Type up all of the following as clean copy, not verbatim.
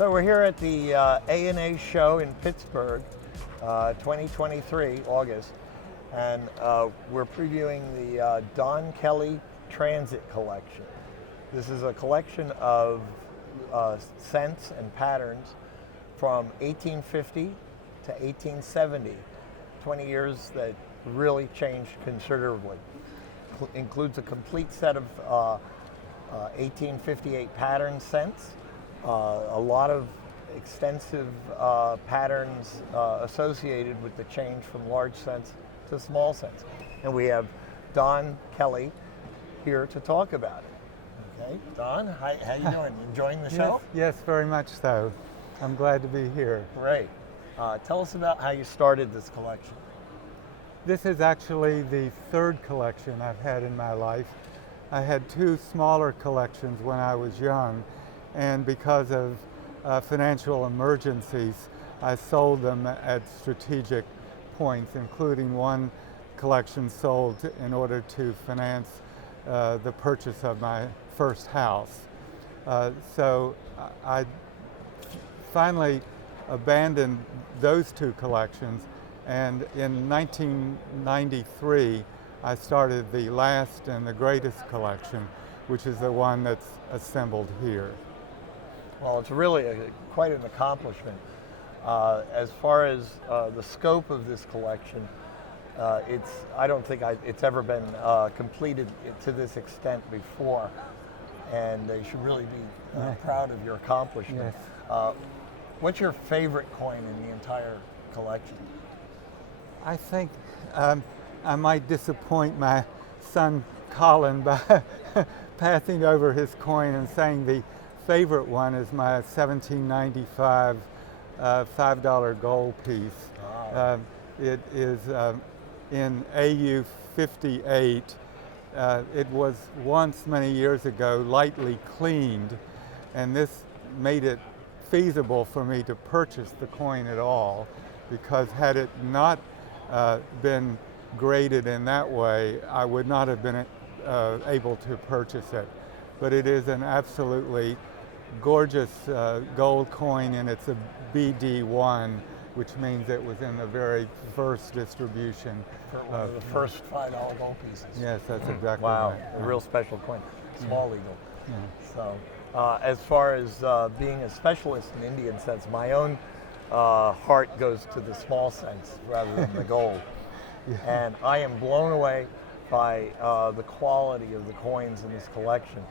So we're here at the A&A show in Pittsburgh, 2023, August, and we're previewing the Don Kelley Transit collection. This is a collection of scents and patterns from 1850 to 1870, 20 years that really changed considerably. Includes a complete set of 1858 pattern scents, a lot of extensive patterns associated with the change from large scents to small scents. And we have Don Kelley here to talk about it. Okay, Don, how you doing? Enjoying the show? Yes, very much so. I'm glad to be here. Great. Tell us about how you started this collection. This is actually the third collection I've had in my life. I had two smaller collections when I was young, and because of financial emergencies, I sold them at strategic points, including one collection sold in order to finance the purchase of my first house. So I finally abandoned those two collections, and in 1993 I started the last and the greatest collection, which is the one that's assembled here. Well, it's really quite an accomplishment. As far as the scope of this collection, I don't think it's ever been completed to this extent before, and they should really be proud of your accomplishment. Yes. What's your favorite coin in the entire collection? I think I might disappoint my son Colin by passing over his coin and saying the favorite one is my 1795 $5 gold piece. Wow. It is in AU 58. It was once many years ago lightly cleaned, and this made it feasible for me to purchase the coin at all, because had it not been graded in that way, I would not have been able to purchase it. But it is an absolutely gorgeous gold coin, and it's a BD1, which means it was in the very first distribution. One of the first $5 gold pieces. Yes, that's exactly wow, right. a real special coin, small eagle. Yeah. So, as far as being a specialist in Indian scents, my own heart goes to the small scents rather than the gold. Yeah. And I am blown away by the quality of the coins in this collection.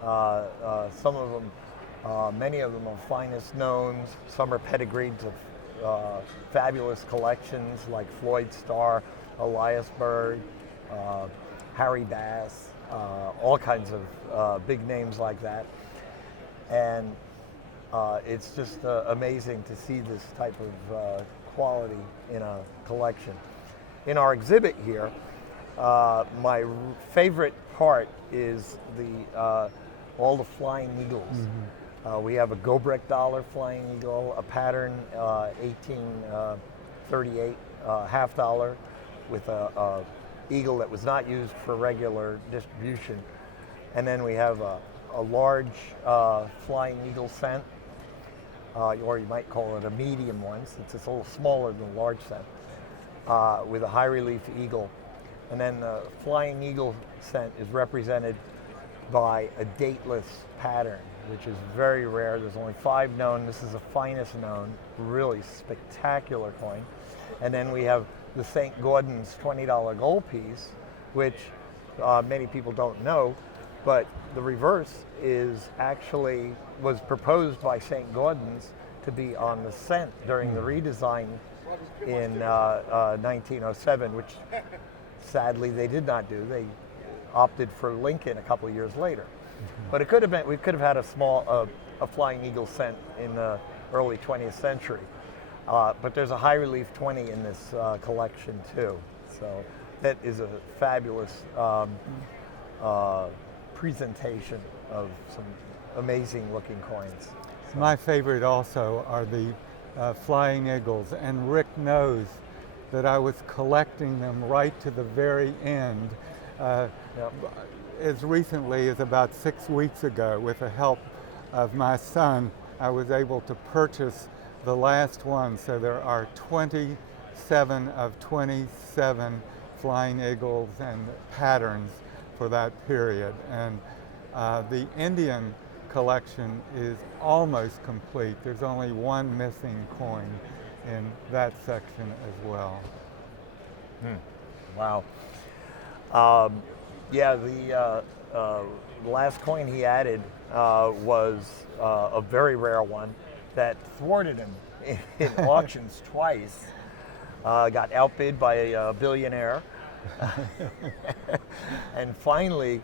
Some of them, many of them are finest knowns. Some are pedigreed to fabulous collections like Floyd Starr, Eliasberg, Harry Bass, all kinds of big names like that. And it's just amazing to see this type of quality in a collection. In our exhibit here, my favorite part is all the flying eagles. Mm-hmm. We have a Gobrek dollar flying eagle, a pattern 1838 half dollar with a eagle that was not used for regular distribution. And then we have a large flying eagle scent, or you might call it a medium one, since it's a little smaller than a large scent, with a high relief eagle. And then the flying eagle scent is represented by a dateless pattern, which is very rare. There's only 5 known. This is the finest known, really spectacular coin. And then we have the St. Gaudens $20 gold piece, which many people don't know, but the reverse was proposed by St. Gaudens to be on the cent during the redesign in 1907, which sadly they did not do. They opted for Lincoln a couple of years later. But it could have been, we could have had a flying eagle cent in the early 20th century. But there's a high relief 20 in this collection too. So that is a fabulous presentation of some amazing looking coins. So. My favorite also are the flying eagles, and Rick knows that I was collecting them right to the very end. Yep. As recently as about 6 weeks ago, with the help of my son, I was able to purchase the last one. So there are 27 of 27 flying eagles and patterns for that period. And the Indian collection is almost complete. There's only one missing coin in that section as well. Wow. Yeah, the last coin he added was a very rare one that thwarted him in auctions twice. Got outbid by a billionaire, and finally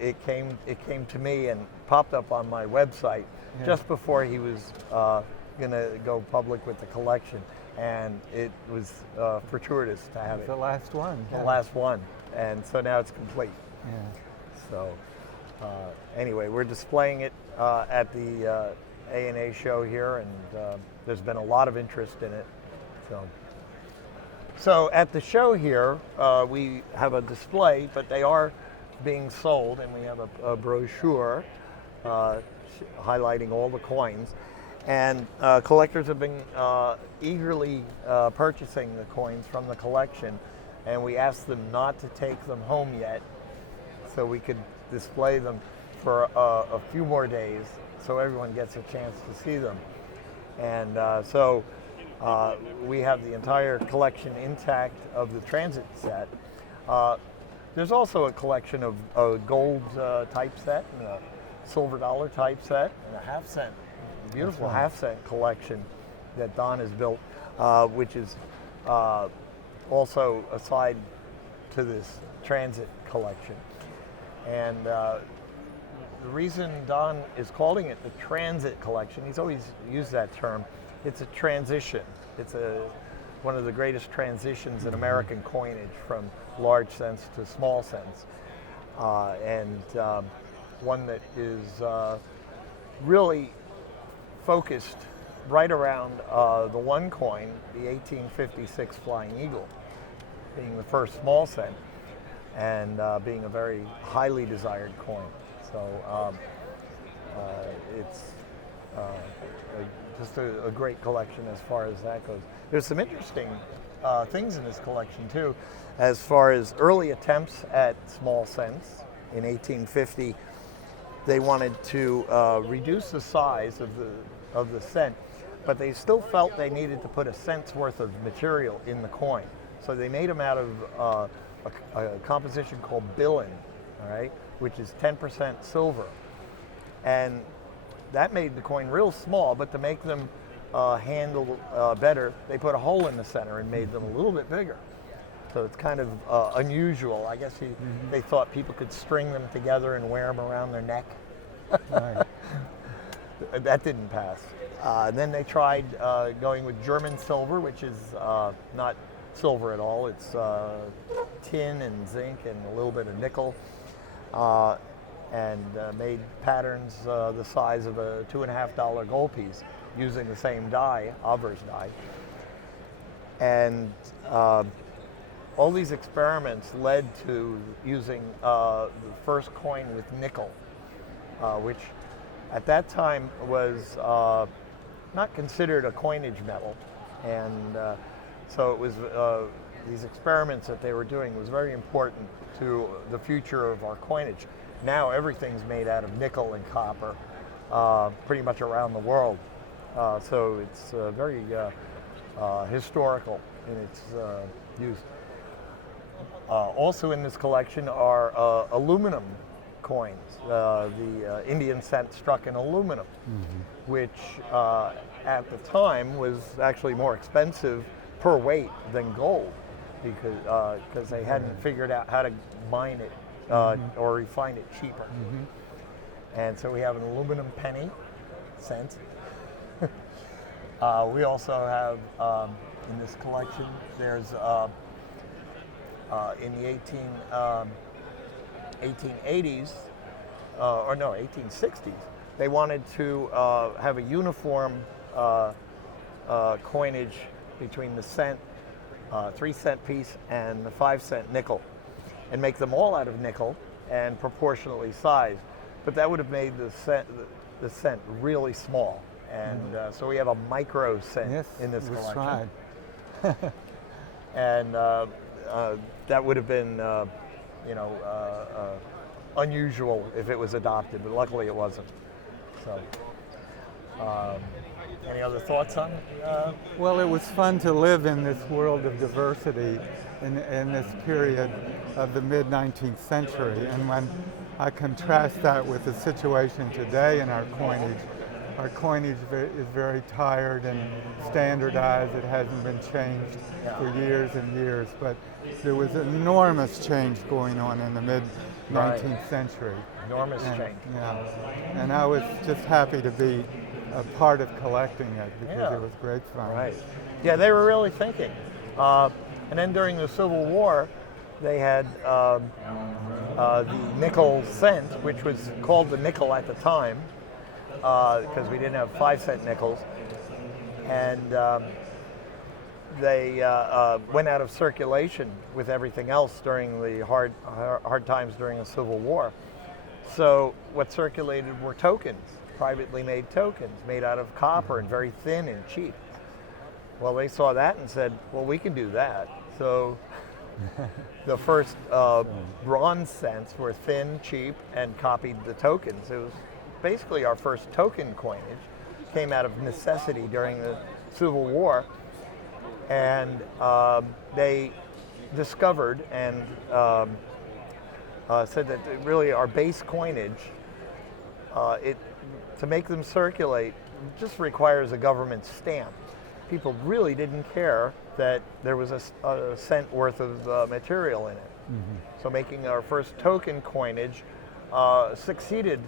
it came to me and popped up on my website just before he was going to go public with the collection, and it was fortuitous to have it. The last one. The last one, and so now it's complete. Yeah. So anyway, we're displaying it at the A&A show here, and there's been a lot of interest in it. So at the show here, we have a display, but they are being sold, and we have a brochure highlighting all the coins. And collectors have been eagerly purchasing the coins from the collection, and we asked them not to take them home yet, so we could display them for a few more days, so everyone gets a chance to see them. And so we have the entire collection intact of the transit set. There's also a collection of a gold typeset and a silver dollar typeset and a half cent, beautiful half cent collection that Don has built, which is also a side to this transit collection. And the reason Don is calling it the transit collection, he's always used that term, it's a transition. It's one of the greatest transitions in American coinage from large cents to small cents. And one that is really focused right around the one coin, the 1856 Flying Eagle, being the first small cent and being a very highly desired coin. So it's just a great collection as far as that goes. There's some interesting things in this collection too, as far as early attempts at small cents. In 1850, they wanted to reduce the size of the cent, but they still felt they needed to put a cent's worth of material in the coin. So they made them out of a composition called billin, all right, which is 10% silver. And that made the coin real small, but to make them handle better, they put a hole in the center and made them a little bit bigger. So it's kind of unusual. I guess they thought people could string them together and wear them around their neck. Right. That didn't pass. Then they tried going with German silver, which is not silver at all. It's tin and zinc and a little bit of nickel. And made patterns the size of a $2.50 gold piece using the same die, Avers die. And all these experiments led to using the first coin with nickel, which at that time was not considered a coinage metal. And so it was these experiments that they were doing was very important to the future of our coinage. Now everything's made out of nickel and copper, pretty much around the world. So it's very historical in its use. Also in this collection are aluminum coins. The Indian cent struck in aluminum, which at the time was actually more expensive per weight than gold, because they hadn't figured out how to mine it or refine it cheaper. And so we have an aluminum penny cent. We also have in this collection, there's in the 1880s, or no, 1860s, they wanted to have a uniform coinage between the cent, 3 cent piece and the 5 cent nickel, and make them all out of nickel and proportionately sized. But that would have made the the cent really small. And so we have a micro cent Yes, in this it was collection. tried. And that would have been, unusual if it was adopted, but luckily it wasn't. So, any other thoughts on? Well, it was fun to live in this world of diversity in this period of the mid-19th century. And when I contrast that with the situation today in our coinage is very tired and standardized. It hasn't been changed for years and years, but there was enormous change going on in the mid-19th century. Enormous change. Yeah, and I was just happy to be a part of collecting it because it was great fun. Right. Yeah, they were really thinking. And then during the Civil War, they had the nickel cent, which was called the nickel at the time, because we didn't have 5-cent nickels. And they went out of circulation with everything else during the hard times during the Civil War. So what circulated were tokens, privately made tokens, made out of copper and very thin and cheap. Well, they saw that and said, well, we can do that. So the first bronze cents were thin, cheap, and copied the tokens. It was basically our first token coinage. Came out of necessity during the Civil War. And they discovered and said that really our base coinage, to make them circulate, just requires a government stamp. People really didn't care that there was a cent worth of material in it. Mm-hmm. So making our first token coinage succeeded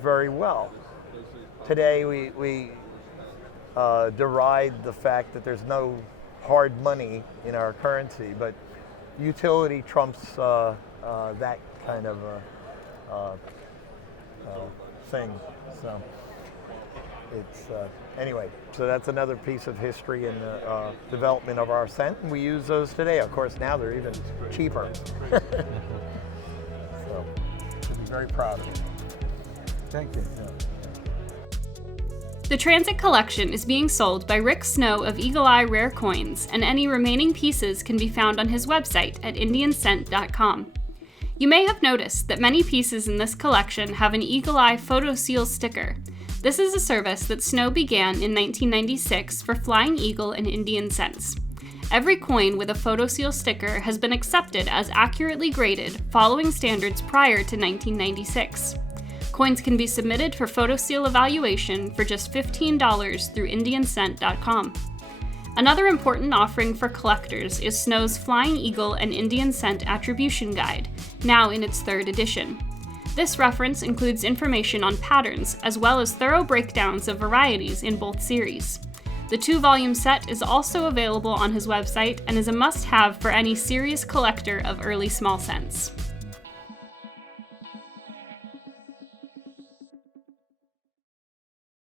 very well. Today we deride the fact that there's no hard money in our currency, but utility trumps that kind of thing. So it's anyway. So that's another piece of history in the development of our cent, and we use those today. Of course, now they're even cheaper. So should be very proud of it. Thank you. Yeah. The Transit collection is being sold by Rick Snow of Eagle Eye Rare Coins, and any remaining pieces can be found on his website at indiancent.com. You may have noticed that many pieces in this collection have an Eagle Eye photo seal sticker. This is a service that Snow began in 1996 for Flying Eagle and Indian cents. Every coin with a photo seal sticker has been accepted as accurately graded following standards prior to 1996. Coins can be submitted for photo seal evaluation for just $15 through indiancent.com. Another important offering for collectors is Snow's Flying Eagle and Indian Cent Attribution Guide, now in its 3rd edition. This reference includes information on patterns as well as thorough breakdowns of varieties in both series. The 2-volume set is also available on his website and is a must-have for any serious collector of early small cents.